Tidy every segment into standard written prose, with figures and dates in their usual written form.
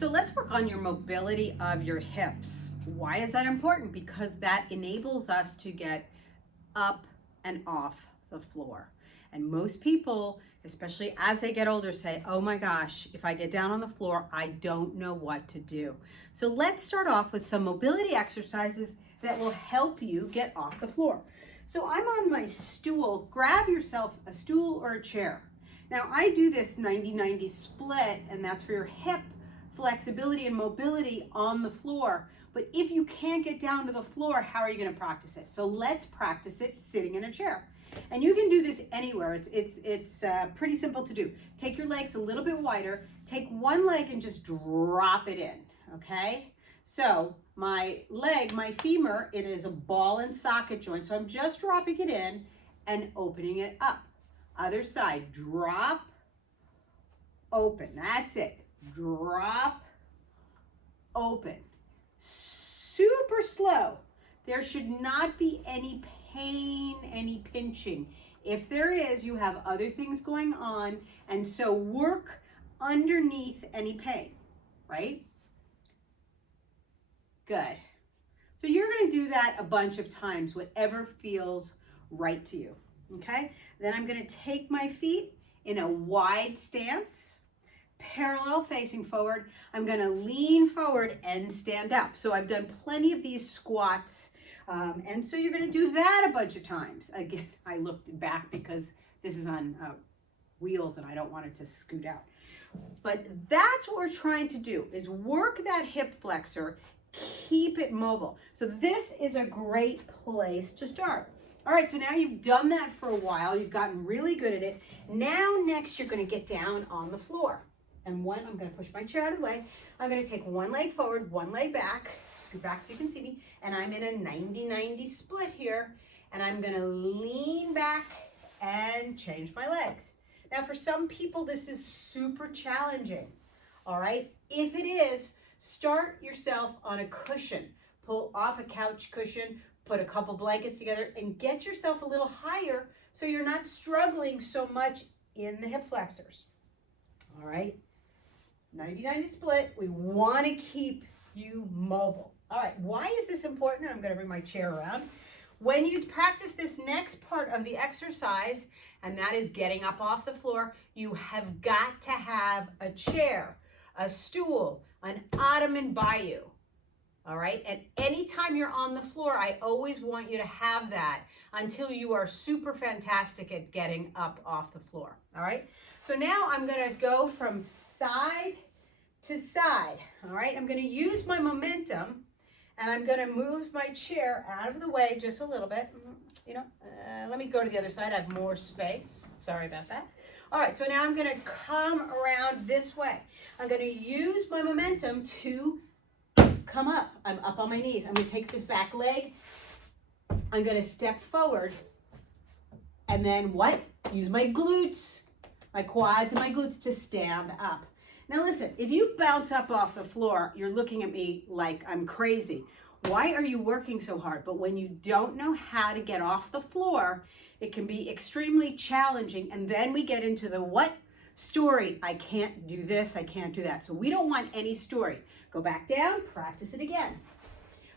So let's work on your mobility of your hips. Why is that important? Because that enables us to get up and off the floor. And most people, especially as they get older, say, oh my gosh, if I get down on the floor, I don't know what to do. So let's start off with some mobility exercises that will help you get off the floor. So I'm on my stool. Grab yourself a stool or a chair. Now I do this 90-90 split, and that's for your hip flexibility and mobility on the floor. But if you can't get down to the floor, how are you going to practice it? So let's practice it sitting in a chair. And you can do this anywhere. It's pretty simple to do. Take your legs a little bit wider. Take one leg and just drop it in, okay? So my leg, my femur, it is a ball and socket joint. So I'm just dropping it in and opening it up. Other side, drop, open. That's it. Drop, open. Super slow. There should not be any pain, any pinching. If there is, you have other things going on, and so work underneath any pain, right? Good. So you're going to do that a bunch of times, whatever feels right to you, okay? Then I'm going to take my feet in a wide stance, parallel facing forward. I'm going to lean forward and stand up. So I've done plenty of these squats. And so you're going to do that a bunch of times. Again, I looked back because this is on wheels and I don't want it to scoot out. But that's what we're trying to do, is work that hip flexor, keep it mobile. So this is a great place to start. All right, so now you've done that for a while. You've gotten really good at it. Now next you're going to get down on the floor. And I'm going to push my chair out of the way. I'm going to take one leg forward, one leg back, scoot back so you can see me, and I'm in a 90-90 split here, and I'm going to lean back and change my legs. Now for some people this is super challenging, all right? If it is, start yourself on a cushion. Pull off a couch cushion, put a couple blankets together, and get yourself a little higher so you're not struggling so much in the hip flexors, all right? 90-90 split, we want to keep you mobile. All right, why is this important? I'm going to bring my chair around. When you practice this next part of the exercise, and that is getting up off the floor, you have got to have a chair, a stool, an ottoman by you. All right, and anytime you're on the floor, I always want you to have that until you are super fantastic at getting up off the floor. All right, so now I'm going to go from side to side. All right, I'm going to use my momentum, and I'm going to move my chair out of the way just a little bit. Let me go to the other side. I have more space. Sorry about that. All right, so now I'm going to come around this way. I'm going to use my momentum to come up. I'm up on my knees. I'm going to take this back leg. I'm going to step forward. And then what? Use my glutes, my quads and my glutes to stand up. Now listen, if you bounce up off the floor, you're looking at me like I'm crazy. Why are you working so hard? But when you don't know how to get off the floor, it can be extremely challenging. And then we get into the what? Story. I can't do this, I can't do that. So we don't want any story. Go back down, practice it again.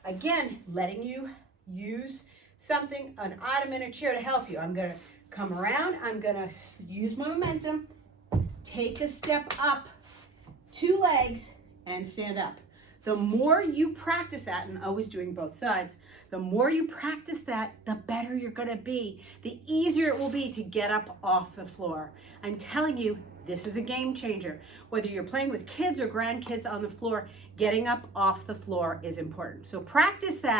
Again, letting you use something, an ottoman, a chair to help you. I'm gonna come around, I'm gonna use my momentum, take a step up, 2 legs, and stand up. The more you practice that, and always doing both sides, the more you practice that, the better you're gonna be. The easier it will be to get up off the floor. I'm telling you, this is a game changer. Whether you're playing with kids or grandkids on the floor, getting up off the floor is important. So practice that.